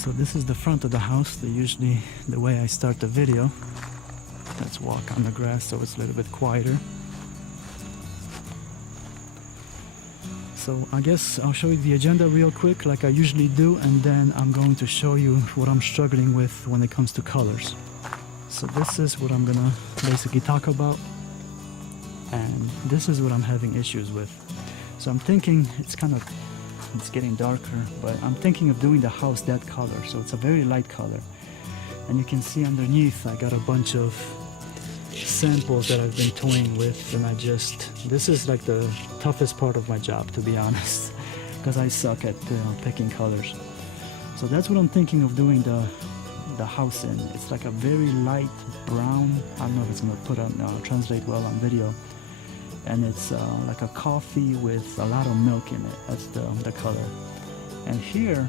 So this is the front of the house. Usually the way I start the video. Let's walk on the grass so it's a little bit quieter. So I guess I'll show you the agenda real quick like I usually do, and then I'm going to show you what I'm struggling with when it comes to colors. So this is what I'm gonna basically talk about, and this is what I'm having issues with. So I'm thinking it's getting darker, but I'm thinking of doing the house that color. So it's a very light color, and you can see underneath I got a bunch of samples that I've been toying with, and this is like the toughest part of my job, to be honest, because I suck at picking colors. So that's what I'm thinking of doing the house in. It's like a very light brown. I don't know if it's gonna translate well on video. And it's like a coffee with a lot of milk in it. That's the color. And here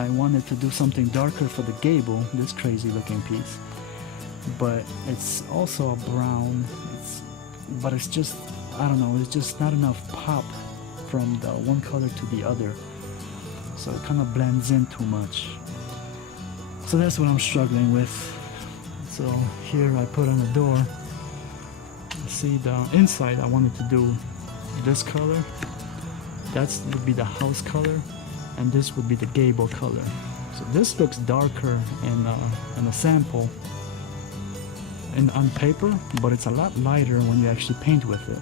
I wanted to do something darker for the gable, this crazy looking piece, but it's also a brown. But it's just, I don't know, it's just not enough pop from the one color to the other, so it kind of blends in too much. So that's what I'm struggling with. So here I put on the door. See, the inside I wanted to do this color. That would be the house color, and this would be the gable color. So this looks darker in a sample and on paper, but it's a lot lighter when you actually paint with it.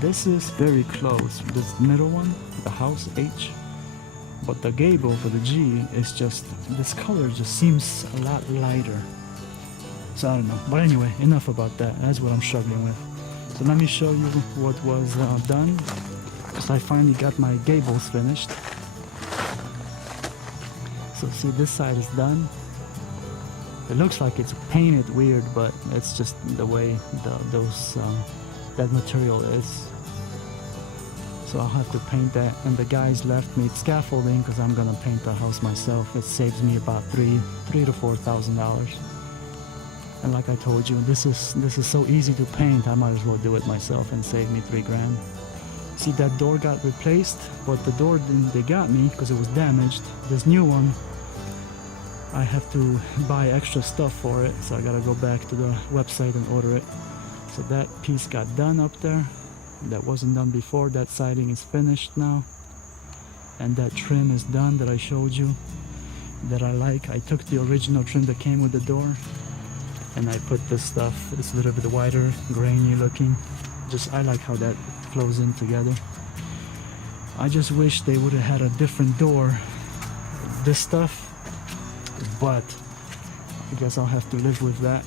This is very close, this middle one, the house H, but the gable for the G is just, this color just seems a lot lighter. So I don't know, but anyway, enough about that. That's what I'm struggling with. So let me show you what was done. So I finally got my gables finished. So see, this side is done. It looks like it's painted weird, but it's just the way that material is. So I'll have to paint that, and the guys left me scaffolding because I'm gonna paint the house myself. It saves me about $3,000 to $4,000. And like I told you, this is so easy to paint, I might as well do it myself and save me $3 grand. See, that door got replaced, but the door they got me because it was damaged. This new one, I have to buy extra stuff for it, so I gotta go back to the website and order it. So that piece got done up there. That wasn't done before. That siding is finished now, and that trim is done that I showed you that I like. I took the original trim that came with the door, and I put this stuff. It's a little bit wider, grainy looking. I like how that flows in together. I just wish they would have had a different door, this stuff, but I guess I'll have to live with that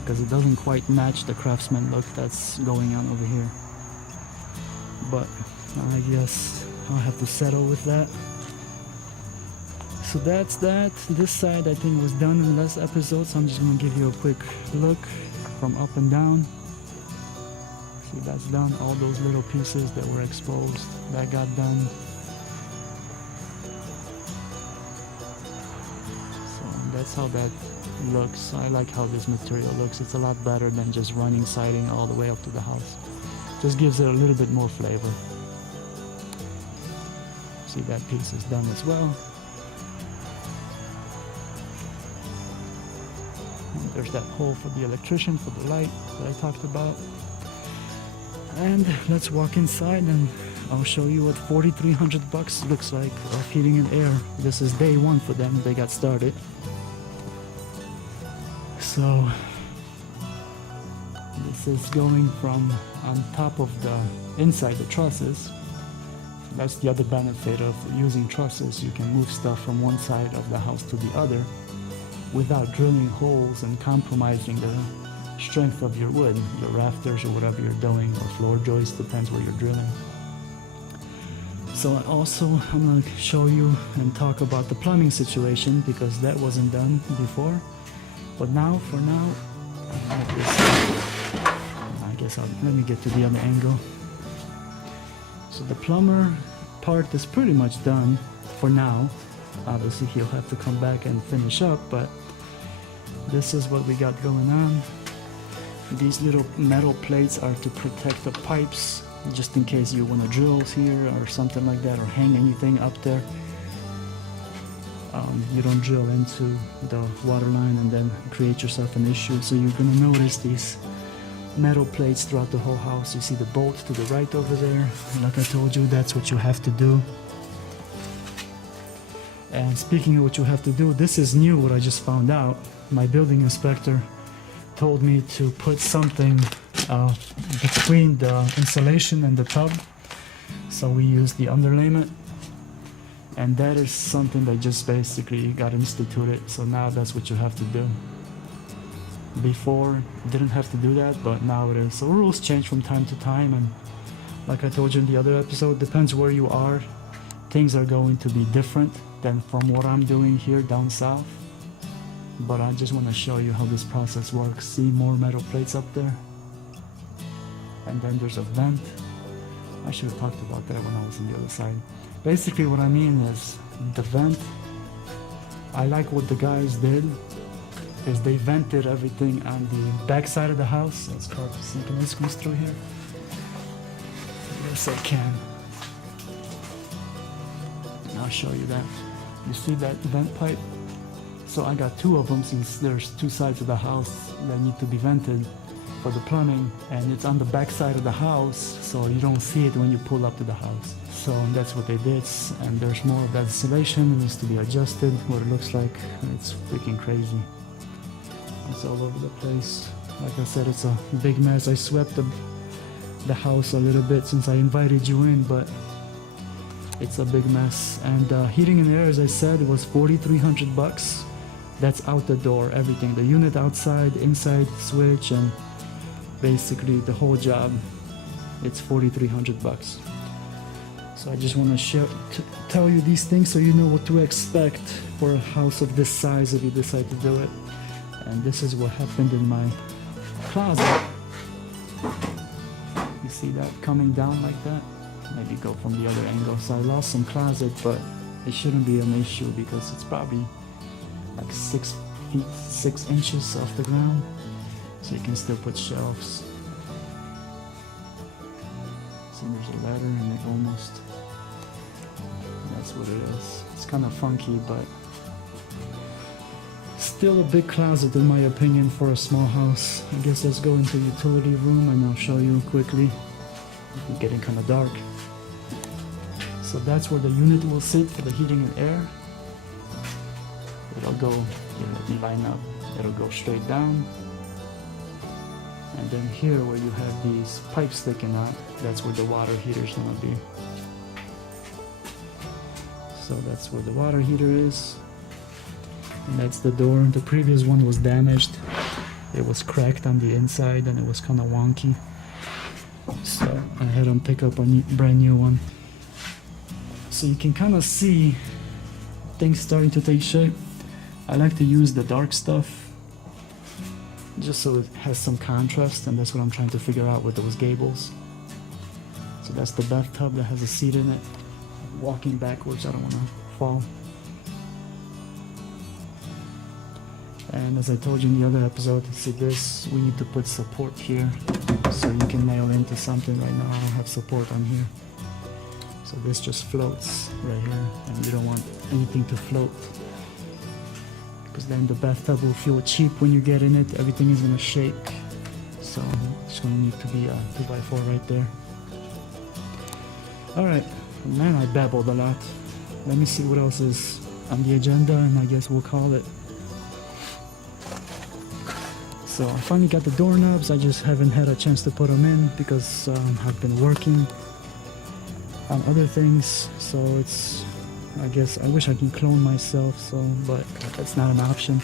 because it doesn't quite match the Craftsman look that's going on over here. But I guess I'll have to settle with that. So that's that. This side I think was done in the last episode, so I'm just gonna give you a quick look from up and down. See, that's done. All those little pieces that were exposed, that got done. So that's how that looks. I like how this material looks. It's a lot better than just running siding all the way up to the house. Just gives it a little bit more flavor. See, that piece is done as well. And there's that hole for the electrician, for the light that I talked about. And let's walk inside and I'll show you what $4,300 looks like of heating and air. This is day one for them. They got started. So this is going from on top of the inside the trusses. That's the other benefit of using trusses. You can move stuff from one side of the house to the other without drilling holes and compromising the strength of your wood, your rafters or whatever you're doing, or floor joists, depends where you're drilling. So I'm going to show you and talk about the plumbing situation because that wasn't done before. But now, for now, let me get to the other angle. So the plumber part is pretty much done for now. Obviously he'll have to come back and finish up, but this is what we got going on. These little metal plates are to protect the pipes, just in case you want to drill here or something like that, or hang anything up there. you don't drill into the water line and then create yourself an issue. So you're gonna notice these metal plates throughout the whole house. You see the bolt to the right over there. Like I told you, that's what you have to do. And speaking of what you have to do, this is new, what I just found out. My building inspector told me to put something between the insulation and the tub. So we use the underlayment. And that is something that just basically got instituted. So now that's what you have to do. Before, didn't have to do that, but now it is. So rules change from time to time, and like I told you in the other episode, depends where you are. Things are going to be different than from what I'm doing here down south. But I just want to show you how this process works. See more metal plates up there? And then there's a vent. I should have talked about that when I was on the other side. Basically what I mean is the vent, I like what the guys did is they vented everything on the back side of the house. Let's see if this comes through here. Yes, I can. And I'll show you that. You see that vent pipe? So I got two of them since there's two sides of the house that need to be vented for the plumbing, and it's on the back side of the house, so you don't see it when you pull up to the house. So that's what they did, and there's more of that insulation. It needs to be adjusted. What it looks like, it's freaking crazy. It's all over the place. Like I said, it's a big mess. I swept the house a little bit since I invited you in, but it's a big mess. And heating and air, as I said, it was $4,300. That's out the door, everything. The unit outside, inside switch, and basically the whole job. It's $4,300. So I just want to tell you these things so you know what to expect for a house of this size if you decide to do it. And this is what happened in my closet. You see that coming down like that? Maybe go from the other angle. So I lost some closet, but it shouldn't be an issue because it's probably like 6 feet, 6 inches off the ground. So you can still put shelves. See, there's a ladder and it almost, that's what it is. It's kind of funky, but still a big closet in my opinion for a small house. I guess let's go into the utility room and I'll show you quickly. It's getting kind of dark. So that's where the unit will sit for the heating and air. It'll go, it'll line up, it'll go straight down. And then here where you have these pipes sticking out, that's where the water heater is gonna be. So that's where the water heater is. And that's the door. The previous one was damaged. It was cracked on the inside and it was kind of wonky. So I had them pick up a brand new one. So you can kind of see things starting to take shape. I like to use the dark stuff just so it has some contrast, and that's what I'm trying to figure out with those gables. So that's the bathtub that has a seat in it. Walking backwards, I don't want to fall. And as I told you in the other episode, see this, we need to put support here so you can nail into something. Right now I don't have support on here. So this just floats right here, and you don't want anything to float, because then the bathtub will feel cheap when you get in it. Everything is gonna shake. So it's gonna need to be a 2x4 right there. Alright, man, I babbled a lot. Let me see what else is on the agenda, and I guess we'll call it. So I finally got the doorknobs. I just haven't had a chance to put them in because I've been working on other things. So it's, I guess I wish I can clone myself, so, but that's not an option.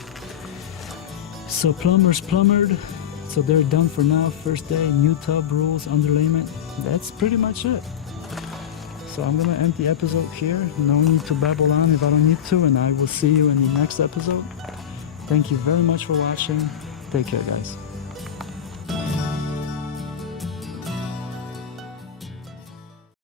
So plumbers plumbered, so they're done for now. First day, new tub, rules, underlayment. That's pretty much it. So I'm gonna end the episode here. No need to babble on if I don't need to, and I will see you in the next episode. Thank you very much for watching. Take care, guys.